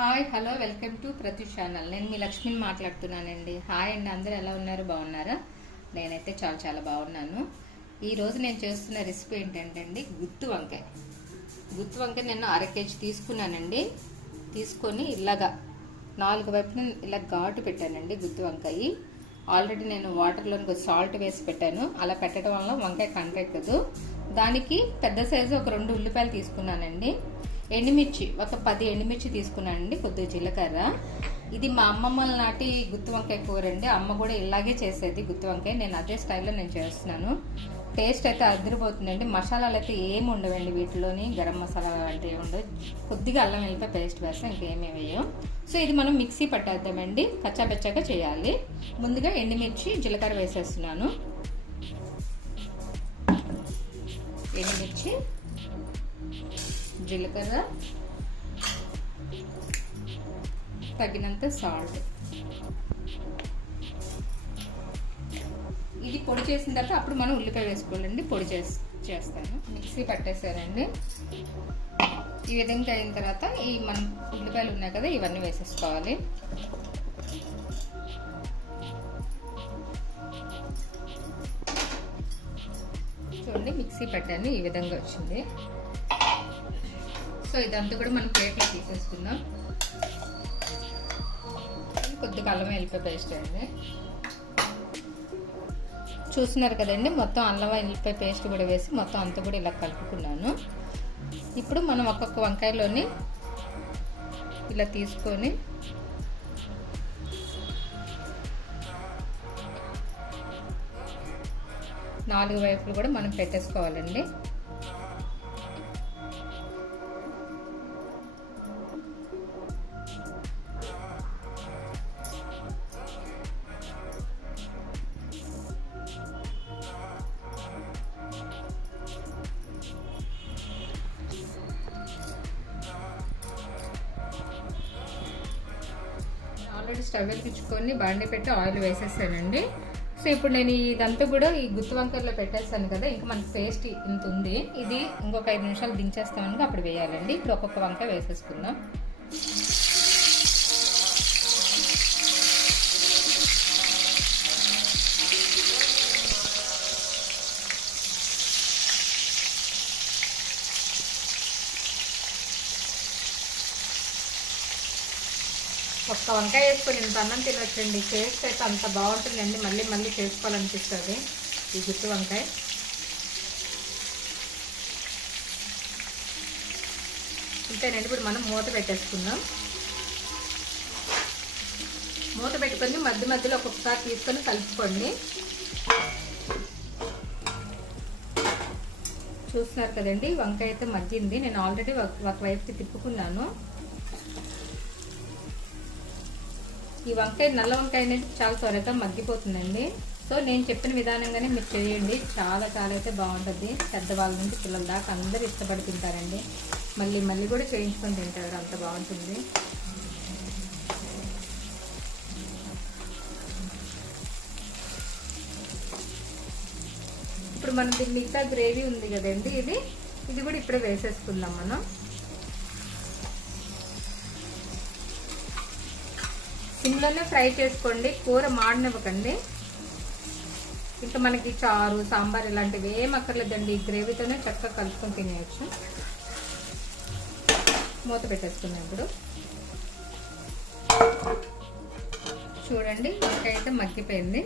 Hi hello welcome to ప్రతి channel. నేను మీ లక్ష్మిని మాట్లాడుతున్నానండి. హాయ్ అండి, అందరూ ఎలా ఉన్నారు? బాగున్నారా? నేనైతే చాలా చాలా బాగున్నాను. ఈరోజు నేను చేస్తున్న రెసిపీ ఏంటంటే అండి గుత్తి వంకాయ. గుత్తి వంకాయ నేను 1/2 kg తీసుకున్నానండి. తీసుకొని ఇలాగా 4 వైపున ఇలా ఘాటు పెట్టానండి. గుత్తి వంకాయ ఆల్రెడీ నేను వాటర్లో సాల్ట్ వేసి పెట్టాను. అలా పెట్టడం వల్ల వంకాయ కంటెక్కదు. దానికి పెద్ద సైజు ఒక 2 ఉల్లిపాయలు తీసుకున్నానండి. ఎండుమిర్చి ఒక 10 ఎండుమిర్చి తీసుకున్నానండి. కొద్దిగా జీలకర్ర. ఇది మా అమ్మమ్మల నాటి గుత్తి వంకాయ కూర అండి. అమ్మ కూడా ఇలాగే చేసేది గుత్తి వంకాయ. నేను అదే స్టైల్లో నేను చేస్తున్నాను. టేస్ట్ అయితే అదిరిపోతుందండి. మసాలాలు అయితే ఏమి ఉండవండి వీటిలోని. గరం మసాలా అంటే ఉండవు. కొద్దిగా అల్లం వెల్లిపాయ పేస్ట్ వేస్తాం, ఇంకేమీ వేయం. సో ఇది మనం మిక్సీ పట్టేద్దామండి. కచ్చాబెచ్చాక చేయాలి. ముందుగా ఎండుమిర్చి జీలకర్ర వేసేస్తున్నాను. ఎండుమిర్చి జీలకర్ర, తగినంత సాల్ట్. ఇది పొడి చేసిన తర్వాత అప్పుడు మనం ఉల్లిపాయ వేసుకోవాలండి. పొడి చేస్తాను. మిక్సీ పట్టేసానండి. ఈ విధంగా అయిన తర్వాత ఈ మనం ఉల్లిపాయలు ఉన్నాయి కదా, ఇవన్నీ వేసేసుకోవాలి. చూడండి, మిక్సీ పట్టాను. ఈ విధంగా వచ్చింది. సో ఇదంతా కూడా మనం ప్లేట్లో తీసేసుకుందాం. కొద్దిగా అల్లం వెల్లిపాయ పేస్ట్ అండి. చూస్తున్నారు కదండి, మొత్తం అల్లం వెల్లిపాయ పేస్ట్ కూడా వేసి మొత్తం అంతా కూడా ఇలా కలుపుకున్నాను. ఇప్పుడు మనం ఒక్కొక్క వంకాయలోని ఇలా తీసుకొని నాలుగు వైపులు కూడా మనం పెట్టేసుకోవాలండి. ఆల్రెడీ స్టవ్ వెలిగించుకొని బాండి పెట్టి ఆయిల్ వేసేసానండి. సో ఇప్పుడు నేను ఇదంతా కూడా ఈ గుత్తి వంకాయలో పెట్టేస్తాను కదా, ఇంకా మనకి పేస్ట్ ఇంత ఉంది. ఇది ఇంకొక 5 నిమిషాలు దించేస్తామని అప్పుడు వేయాలండి. ఇప్పుడు ఒక్కొక్క వంకాయ వేసేసుకుందాం. ఒక్క వంకాయ వేసుకొని ఇంత అన్నం తినొచ్చండి. టేస్ట్ అయితే అంత బాగుంటుందండి. మళ్ళీ మళ్ళీ చేసుకోవాలనిపిస్తుంది ఈ గుత్తి వంకాయ. ఇంతేనండి. ఇప్పుడు మనం మూత పెట్టేసుకుందాం. మూత పెట్టుకొని మధ్య మధ్యలో ఒక్కొక్కసారి తీసుకొని కలుపుకోండి. చూస్తున్నారు కదండి, వంకాయ అయితే మగ్గింది. నేను ఆల్రెడీ ఒకవైపుకి తిప్పుకున్నాను. ఈ వంకాయ నల్ల వంకాయ అనేది చాలా త్వరగా మగ్గిపోతుందండి. సో నేను చెప్పిన విధానంగానే మీరు చేయండి. చాలా చాలా అయితే బాగుంటుంది. పెద్దవాళ్ళ నుంచి పిల్లల దాకా అందరూ ఇష్టపడి తింటారండి. మళ్ళీ మళ్ళీ కూడా చేయించుకొని తింటారు, అంత బాగుంటుంది. ఇప్పుడు మనకి మిగతా గ్రేవీ ఉంది కదండి, ఇది కూడా ఇప్పుడే వేసేసుకుందాం మనం. సిమ్లోనే ఫ్రై చేసుకోండి, కూర మాడనివ్వకండి. ఇంకా మనకి చారు, సాంబార్ ఇలాంటివి ఏం అక్కర్లేదండి. ఈ గ్రేవీతోనే చక్కగా కలుపుకొని తినేయచ్చు. మూత పెట్టేసుకున్నాం. ఇప్పుడు చూడండి, వంకాయ అయితే మగ్గిపోయింది.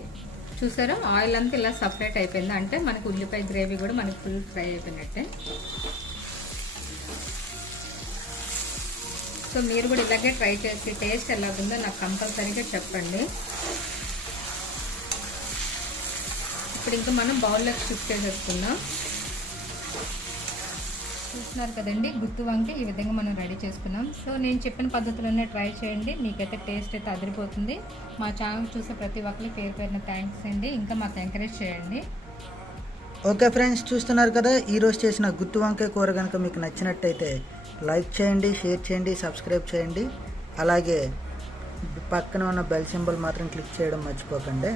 చూసారా, ఆయిల్ అంతా ఇలా సపరేట్ అయిపోయింది. అంటే మనకి ఉల్లిపాయ గ్రేవీ కూడా మనకి ఫుల్ ఫ్రై అయిపోయినట్టే. సో మీరు కూడా ఇలాగే ట్రై చేసి టేస్ట్ ఎలాగుందో నాకు కంపల్సరీగా చెప్పండి. ఇప్పుడు ఇంకా మనం బౌల్లోకి షిఫ్ట్ చేసేసుకుందాం. చూస్తున్నారు కదండి, గుత్తి వంకాయ ఈ విధంగా మనం రెడీ చేసుకున్నాం. సో నేను చెప్పిన పద్ధతిలోనే ట్రై చేయండి. మీకైతే టేస్ట్ అయితే అదిరిపోతుంది. మా ఛానల్ చూసే ప్రతి ఒక్కరికి పేరు పేరున థ్యాంక్స్ అండి. ఇంకా మాకు ఎంకరేజ్ చేయండి. ఓకే ఫ్రెండ్స్, చూస్తున్నారు కదా, ఈరోజు చేసిన గుత్తి వంకాయ కూర కనుక మీకు నచ్చినట్టయితే లైక్ చేయండి, షేర్ చేయండి, సబ్స్క్రైబ్ చేయండి. అలాగే పక్కన ఉన్న బెల్ సింబల్ మాత్రం క్లిక్ చేయడం మర్చిపోకండి.